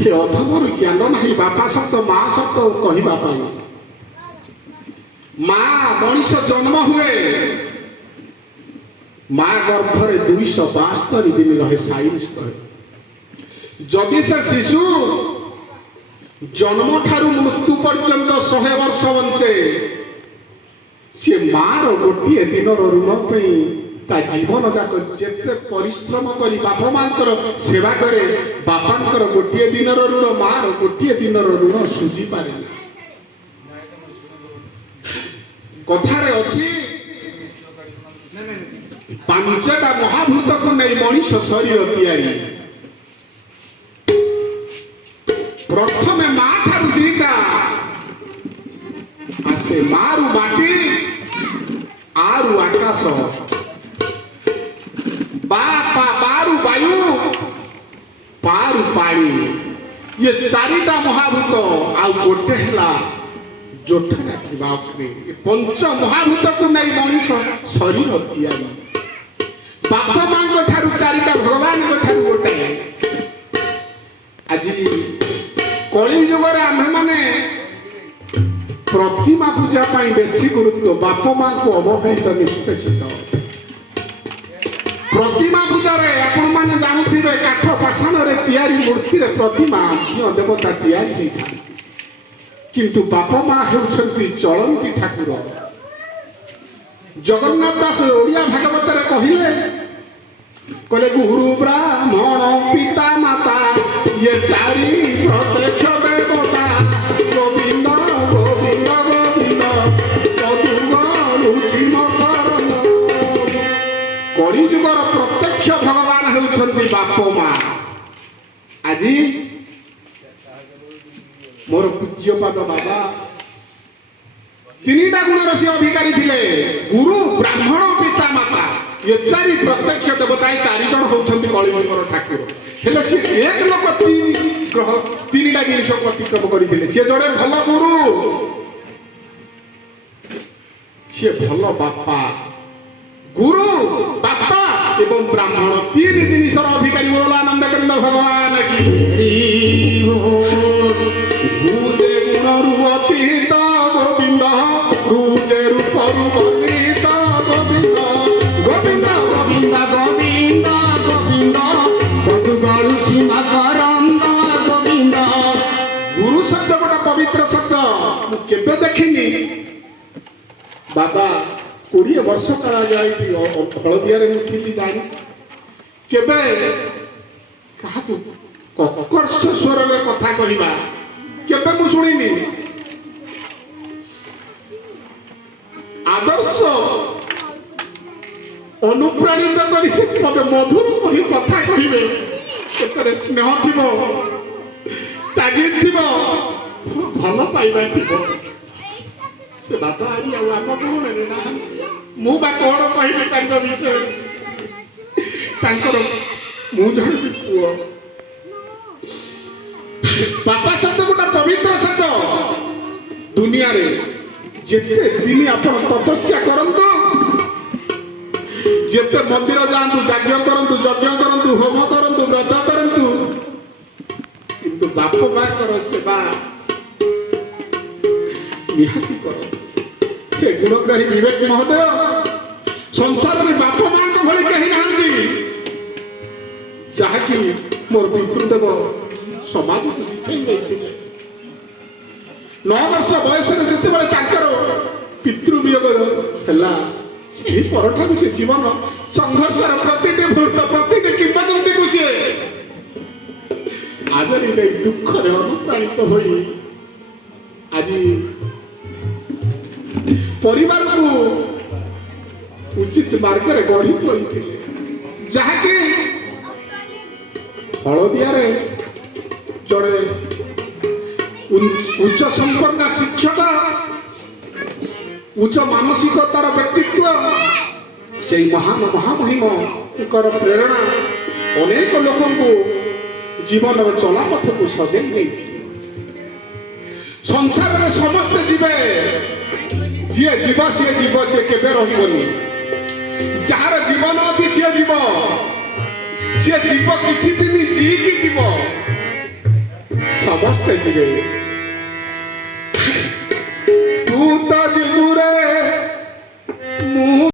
हे अधमर ज्ञान नहीं बापा शब्द माँ शब्द कहवा माँ मनीष जन्म हुए माँ गर्भरे 272 दिन रहे साइंस कहे जदि से शिशु जन्म ठारू मृत्यु पर्यंत 100 वर्ष बंचे सी मार गोटे दिन ऋण ता जीवन जाक जिते परिश्रम कर बाप मांकर सेवा करे बापांकर गोटे दिन ऋण मार गोटे दिन ऋण सुझी पारे कथारे अच्छी पांचटा महाभूत को नहीं मनीष शरीर तैयारी प्रथमे माँ ठारू दीटा आसे मारू माटी आरु आकाश बारू वायु पारु पानी ये चारिटा महाभूत आउ गोटे है जोठरा पंच महाभूत को नहीं मनीष शरीर तैयारी बाप माँ ठारू चारिटा भगवान ठारू गोटे आज कली जुगर आम्भे माने प्रतिमा पूजा पाई बेसी गुरुत्व बाप माँ को अवहेलित निष्पेषित प्रतिमा पूजा रे आपण माने जानुथिबे काठ पाषाण रे तैयारी मूर्ति रे प्रतिमा देवता तैयारी नहीं था किंतु बाप माँ हेउछंती चलंती ठाकुर जगन्नाथ दास ओडिया भागवत रे कहिले कहले गुरु ब्राह्मण पिता माता ये चारि प्रत्यक्ष देवता गोविंद गोविंद गोविंद कली जुगर प्रत्यक्ष भगवान हेउछंती बाप माँ आज मोर पूज्यपाद बाबा तीनिटा गुणर से अधिकारी थिले गुरु ब्राह्मण पिता माता ये चारि प्रत्यक्ष देवता चारि जण होउछंती कलियुगर ठाकुर हेले से एक लोक तीन ग्रह तीनिटा जिनिस अतिक्रम करथिले से जड़े भल गुरु से भल बापा गुरु बापा एवं ब्राह्मण तीन जिनिस अधिकारी बोला आनंद करिंद भगवान की रूजे गुण अतीत गोविंद रूजे रूप वर्णित गोविंद गोविंद गोविंद गोविंद गोविंद बधु गरुछि मकरंद गोविंद गुरु शब्द गोटा पवित्र शब्द मु केबे देखिनी बाबा 20 वर्ष काल जाई हलदिया रे मुठी जानी केबे कहा कर्कश स्वर रे कथा कहिबा केबे मु सुनिनी आदर्श अनुप्राणित करी से पदे मधुर कही कथा कहिबे केतरे स्नेह थिबो तागिद थिबो भल पाइबा थिबो से बाबा आज आम कौन ना मु बा कौन कहबी तांको विषय तांकर मु जण पुओ बापा शब्द गोटा पवित्र शब्द दुनिया रे जेते दिन आपण तपस्या करंतु जेते मंदिर जांतु यज्ञ करंतु यज्ञ करंतु होम करंतु व्रत करंतु किंतु बाप मां कर सेवा निहाती करो हे गुणग्राही विवेक महोदय संसार में बाप मां को भली कहीं नहांती जहाँकि मोर पितृदेव समाज को शिखाई जाइए 9 वर्ष बयस पितृवियोग है से परठारू से जीवन संघर्षर प्रतिटी मुहूर्त प्रतिटी किंवदंती को सी आदरी नहीं दुख अनुप्राणित हो आज परिवार को उचित मार्ग में गढ़ी तोली जहाँकि हलदिया जड़े उच्च संपन्न शिक्षक उच्च मानसिकतार व्यक्तित्व से महान महामहिम प्रेरणा अनेक लोक जीवन चलापथ को सजे नहीं संसार में समस्ते जीवे जी जीव सी केबे रहिबनी जार जीवन अच्छी सी जीव किछि दिन जी की जीव ସମସ୍ତେ ଯିବେ ତୁ ତ